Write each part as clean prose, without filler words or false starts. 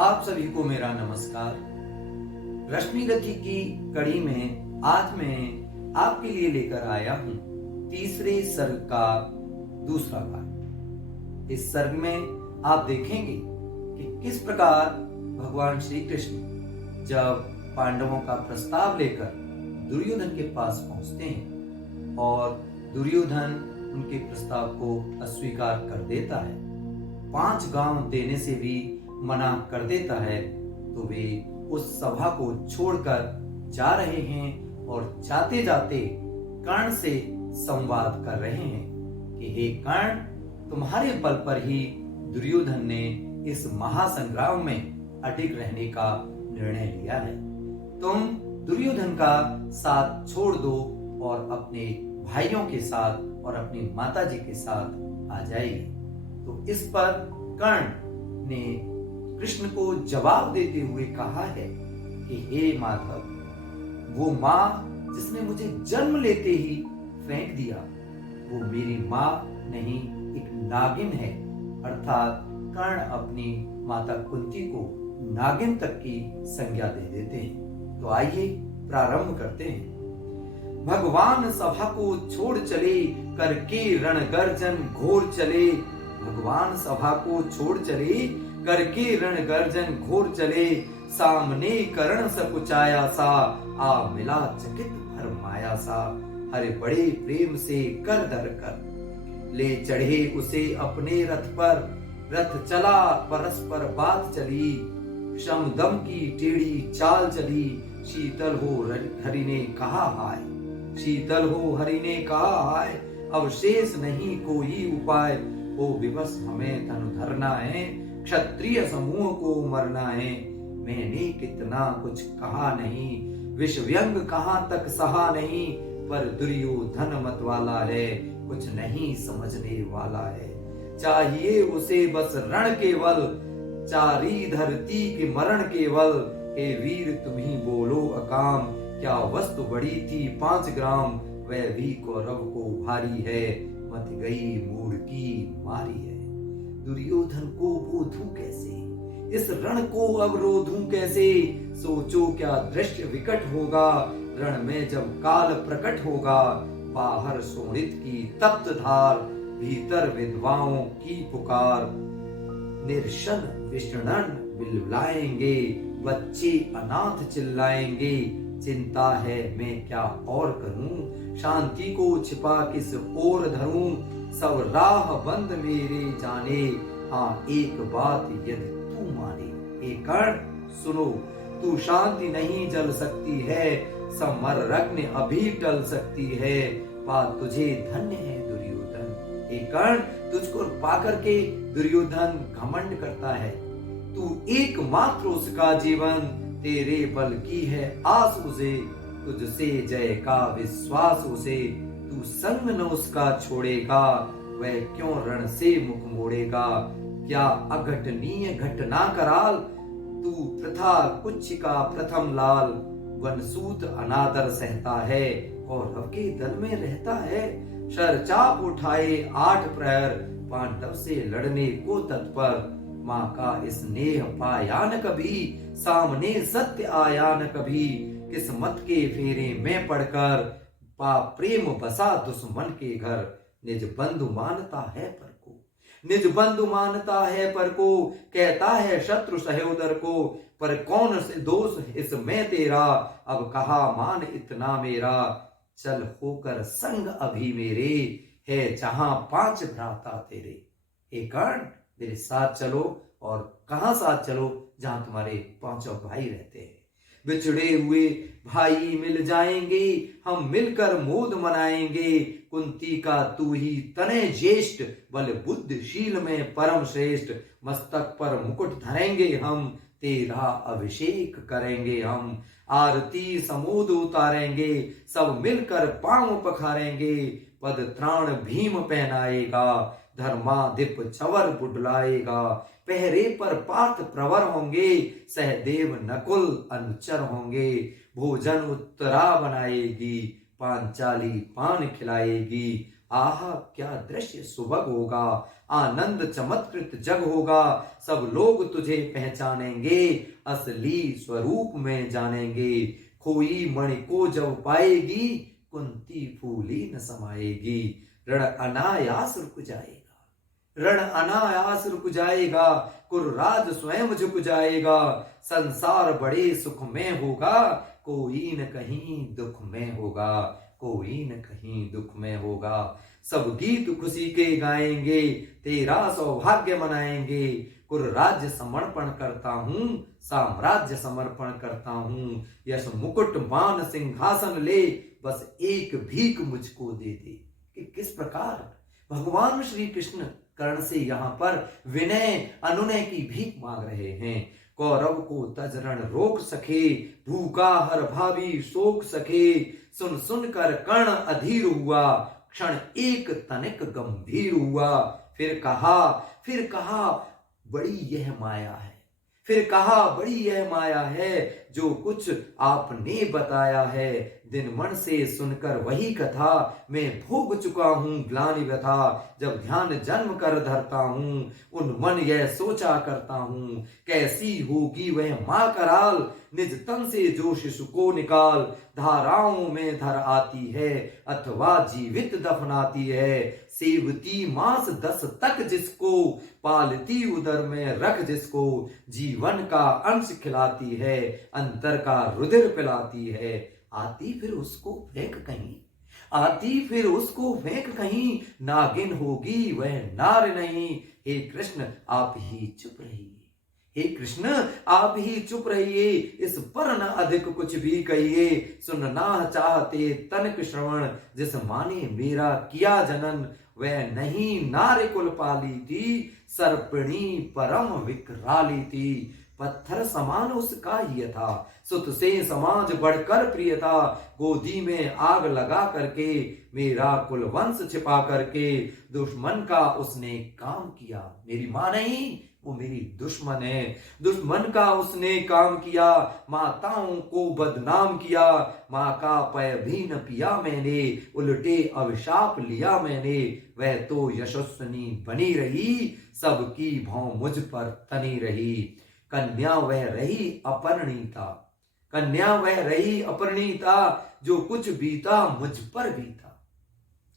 आप सभी को मेरा नमस्कार। रश्मि गति की कड़ी में आज मैं आपके लिए लेकर आया हूं तीसरे सर्ग का दूसरा भाग। इस सर्ग में आप देखेंगे कि किस प्रकार भगवान श्री कृष्ण जब पांडवों का प्रस्ताव लेकर दुर्योधन के पास पहुंचते हैं और दुर्योधन उनके प्रस्ताव को अस्वीकार कर देता है, 5 गांव देने से भी मना कर देता है, तो वे उस सभा को छोड़कर जा रहे हैं और जाते जाते कर्ण से संवाद कर रहे हैं कि हे कर्ण, तुम्हारे बल पर ही दुर्योधन ने इस महासंग्राम में अडिग रहने का निर्णय लिया है। तुम दुर्योधन का साथ छोड़ दो और अपने भाइयों के साथ और अपनी माताजी के साथ आ जाइए। तो इस पर कर्ण ने कृष्ण को जवाब देते हुए कहा है कि हे माधव, वो माँ जिसने मुझे जन्म लेते ही फेंक दिया, वो मेरी माँ नहीं, एक नागिन है। अर्थात कर्ण अपनी माता कुंती को नागिन तक की संज्ञा दे देते हैं। तो आइए प्रारंभ करते हैं। भगवान सभा को छोड़ चले, करके रणगर्जन घोर चले। भगवान सभा को छोड़ चले, करके रणगर्जन घोर चले। सामने करण सकुचाया सा, आ मिला चकित भरमाया सा। हरे बड़े प्रेम से कर धर कर ले चढ़े उसे अपने रथ पर। रथ चला परस्पर बात चली, शम दम की टेढ़ी चाल चली। शीतल हो हरि ने कहा हाय, शीतल हो हरि ने कहा हाय। अवशेष नहीं कोई उपाय, हो विवश हमें तनु धरना है। क्षत्रिय समूह को मरना है, मैंने कितना कुछ कहा नहीं। विष व्यंग कहाँ तक सहा नहीं, पर दुर्योधन मत वाला है, कुछ नहीं समझने वाला है। चाहिए उसे बस रण केवल, चारी धरती के मरण केवल। हे वीर तुम ही बोलो अकाम, क्या वस्तु बड़ी थी 5 ग्राम। वह भी कौरव को भारी है, मत गई मूढ़ की मारी है। दुर्योधन को बोधूं कैसे, इस रण को अवरोधूं कैसे। सोचो क्या दृश्य विकट होगा, रण में जब काल प्रकट होगा। बाहर शोणित की तप्त धार, भीतर विधवाओं की पुकार। निर्शन विषणन बिललाएंगे, बच्चे अनाथ चिल्लाएंगे। चिंता है मैं क्या और करूं, शांति को छिपा किस ओर धरूं। सब राह बंद मेरे जाने, हाँ एक बात यदि तू माने। हे कर्ण सुनो, तू शांति नहीं जल सकती है, समर रत्न अभी टल सकती है। बात तुझे धन्य है दुर्योधन। हे कर्ण, तुझको पाकर के दुर्योधन घमंड करता है। तू एकमात्र उसका जीवन, तेरे बल की है आस उसे। तुझसे जय का विश्वास उसे, तू संग न उसका छोड़ेगा। वह क्यों रण से मुख मोड़ेगा, क्या अघटनीय घटना कराल। तू प्रथा कुछ का प्रथम लाल, वनसूत अनादर सहता है, और के दल में रहता है। शरचाप उठाए 8 प्रहर, पांडव से लड़ने को तत्पर। माँ का स्नेह पाया न कभी, सामने सत्य आया न कभी। किस्मत के फेरे में पड़कर, पाप प्रेम बसा दुश्मन के घर। निज बंधु मानता है पर को, निज बंधु मानता है पर को। कहता है शत्रु सहोदर को, पर कौन से दोष इसमें तेरा। अब कहा मान इतना मेरा, चल होकर संग अभी मेरे। है जहां 5 भ्राता तेरे। हे कर्ण, मेरे साथ चलो। और कहां साथ चलो, जहां तुम्हारे 5 भाई रहते हैं। बिछड़े हुए भाई मिल जाएंगे, हम मिलकर मोद मनाएंगे। कुंती का तू ही तने ज्येष्ठ, बल बुद्धिशील में परम श्रेष्ठ। मस्तक पर मुकुट धरेंगे हम, तेरा अभिषेक करेंगे हम। आरती समूद उतारेंगे, सब मिलकर पांव पखारेंगे। पद त्राण भीम पहनाएगा, धर्माधिप चवर बुडलाएगा। पहरे पर पार्थ प्रवर होंगे, सहदेव नकुल अनुचर होंगे। भोजन उत्तरा बनाएगी, पांचाली पान खिलाएगी। आह क्या दृश्य सुभग होगा, आनंद चमत्कृत जग होगा। सब लोग तुझे पहचानेंगे, असली स्वरूप में जानेंगे। खोई मणि को जब पाएगी, कुंती फूली न समाएगी। रण अनायास रुक जाएगा, रण अनायास रुक जाएगा। कुर्राज स्वयं झुक जाएगा। संसार बड़े सुख में होगा, कोई न कहीं दुख में होगा, कोई न कहीं दुख में होगा। सब गीत खुशी के गाएंगे, तेरा सौभाग्य मनाएंगे। कुर्राज्य समर्पण करता हूँ, साम्राज्य समर्पण करता हूँ। यश मुकुट मान सिंहासन ले, बस एक भीख मुझको दे दे। कि किस प्रकार भगवान श्री कृष्ण कर्ण से यहाँ पर विनय अनुनय की भीख मांग रहे हैं। कौरव को तज रण रोक सके, भूखा हर भावी शोक सके। सुन सुन कर कर्ण अधीर हुआ, क्षण एक तनिक गंभीर हुआ। फिर कहा बड़ी यह माया है, फिर कहा बड़ी यह माया है। जो कुछ आपने बताया है, दिन मन से सुनकर वही कथा। मैं भोग चुका हूँ ग्लानि व्यथा, जब ध्यान जन्म कर धरता हूँ। उन मन यह सोचा करता हूँ, कैसी होगी वह माँ कराल। निज तन से जो शिशु को निकाल, धाराओं में धर आती है, अथवा जीवित दफनाती है। सेवती मास 10 तक जिसको, पालती उदर में रख जिसको। जीवन का अंश खिलाती है, अंतर का रुधिर पिलाती है। आती फिर उसको फेंक कहीं, आती फिर उसको फेंक कहीं। नागिन होगी वह नार नहीं। हे कृष्ण आप ही चुप रहिए, हे कृष्ण आप ही चुप रहिए। इस पर न अधिक कुछ भी कहिए। सुनना चाहते तनिक श्रवण, जिस माने मेरा किया जनन। वह नहीं नारी कुल पाली थी, सर्पिणी परम विकराली थी। पत्थर समान उसका ही था, सुत से समाज बढ़कर प्रिय था। गोदी में आग लगा करके, मेरा कुल वंश छिपा करके। दुश्मन का उसने काम किया, मेरी मां नहीं वो मेरी दुश्मन है। दुश्मन का उसने काम किया, माताओं को बदनाम किया। माँ का पय भी न पिया मैंने, उल्टे अभिशाप लिया मैंने। वह तो यशस्विनी बनी रही, सबकी भौं मुझ पर तनी रही। कन्या वह रही अपरिणीता, कन्या वह रही अपरिणीता। जो कुछ बीता मुझ पर बीता।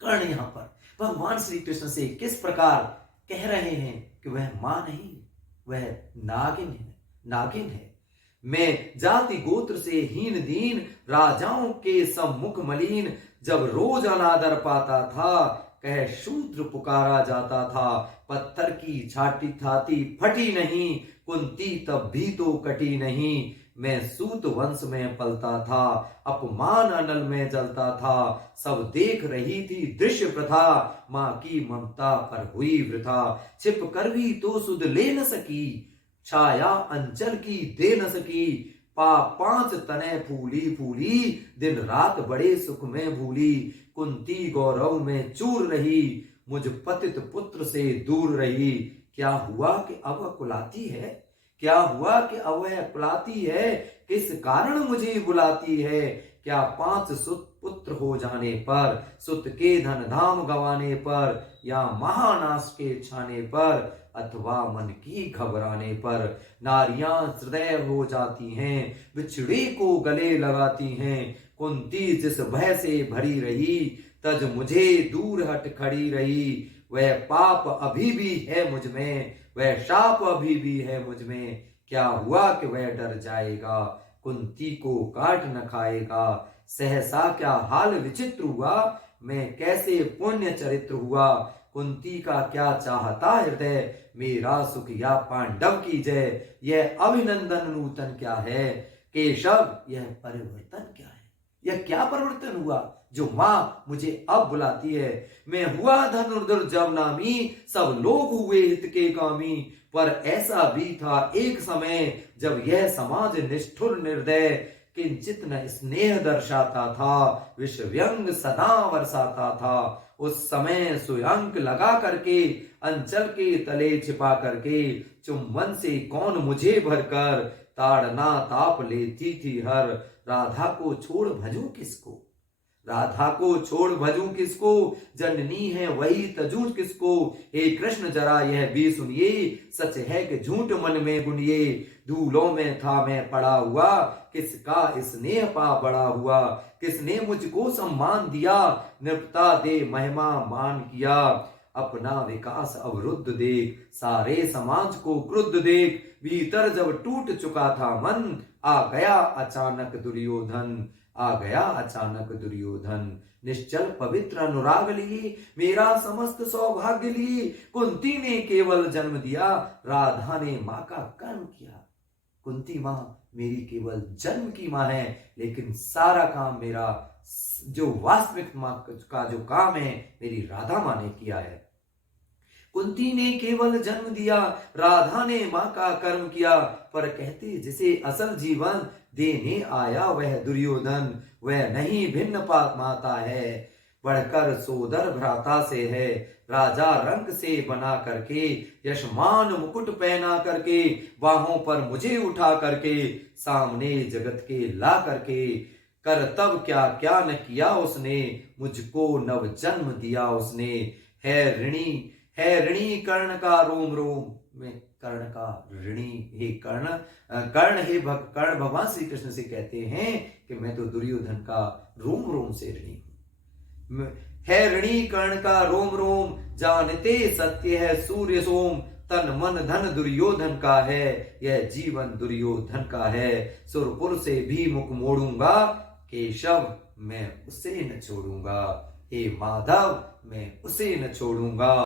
कर्ण यहाँ पर भगवान श्री कृष्ण से किस प्रकार कह रहे हैं कि वह मां नहीं, वह नागिन है, नागिन है। मैं जाति गोत्र से हीन दीन, राजाओं के सम्मुख मलिन। जब रोज अनादर पाता था, कह शूद्र पुकारा जाता था। पत्थर की छाती छाती फटी नहीं, कुंती तब भी तो कटी नहीं। मैं सूत वंश में पलता था, अपमान अनल में जलता था। सब देख रही थी दृश्य प्रथा, माँ की ममता पर हुई वृथा। छिप कर भी तो सुध ले न सकी, छाया अंचल की दे न सकी। 5 तने फूली फूली, दिन रात बड़े सुख में भूली। कुंती गौरव में चूर रही, मुझ पतित पुत्र से दूर रही। क्या हुआ कि अब कुलाती है, क्या हुआ कि अब वह कुलाती है। किस कारण मुझे बुलाती है। क्या 5 सुत पुत्र हो जाने पर, सुत के धन धाम गवाने पर, या महानाश के छाने पर, अथवा मन की घबराने पर। नारियां हृदय हो जाती हैं, बिछड़े को गले लगाती हैं। कुंती जिस भय से भरी रही, तज मुझे दूर हट खड़ी रही। वह पाप अभी भी है मुझ में, वह शाप अभी भी है मुझ में। क्या हुआ कि वह डर जाएगा, कुंती को काट न खाएगा। सहसा क्या हाल विचित्र हुआ, मैं कैसे पुण्य चरित्र हुआ। कुंती का क्या चाहता हृदय, मेरा सुख या पांडव की जय। यह अभिनंदन नूतन क्या है, केशव यह परिवर्तन क्या है। यह क्या परिवर्तन हुआ जो माँ मुझे अब बुलाती है। मैं हुआ धनुर्धर जब नामी, सब लोग हुए हित के कामी। पर ऐसा भी था एक समय, जब यह समाज निष्ठुर निर्दय। किंचित न स्नेह दर्शाता था, विष व्यंग सदा बरसाता था। उस समय सुयंक लगा करके, अंचल के तले छिपा करके। चुम्बन से कौन मुझे भरकर, ताड़ना ताप लेती थी हर। राधा को छोड़ भजूं किसको, राधा को छोड़ भजूं किसको, जननी है वही तजूं किसको। हे कृष्ण जरा यह भी सुनिए, सच है कि झूठ मन में गुनिए। धूलों में था मैं पड़ा हुआ, किसका स्नेह पा बड़ा हुआ। किसने मुझको सम्मान दिया, नृपता दे महिमा मान किया। अपना विकास अवरुद्ध देख, सारे समाज को क्रुद्ध देख। भीतर जब टूट चुका था मन, आ गया अचानक दुर्योधन। आ गया अचानक दुर्योधन। निश्चल पवित्र अनुराग लिए, मेरा समस्त सौभाग्य लिए। कुंती ने केवल जन्म दिया, राधा ने माँ का कर्म किया। कुंती माँ मेरी केवल जन्म की माँ है, लेकिन सारा काम मेरा, जो वास्तविक माँ का जो काम है, मेरी राधा माँ ने किया है। कुंती ने केवल जन्म दिया, राधा ने माँ का कर्म किया। पर कहते जिसे असल जीवन देने आया वह दुर्योधन, वह नहीं भिन्न माता है, बढ़कर सोदर भ्राता से है। राजा रंग से बना करके, यशमान मुकुट पहना करके, बाहों पर मुझे उठा करके, सामने जगत के ला करके, कर तब क्या क्या न किया उसने, मुझको नव जन्म दिया उसने। है ऋणी कर्ण का रोम रोम, मैं कर्ण का ऋणी। हे कर्ण, कर्ण भगवान श्री कृष्ण से कहते हैं कि मैं तो दुर्योधन का रोम रोम से ऋणी हूं। है ऋणी कर्ण का रोम रोम, जानते सत्य है सूर्य सोम। तन मन धन दुर्योधन का है, यह जीवन दुर्योधन का है। सुरपुर से भी मुख मोड़ूंगा, केशव मैं उसे न छोड़ूंगा। हे माधव मैं उसे न छोड़ूंगा।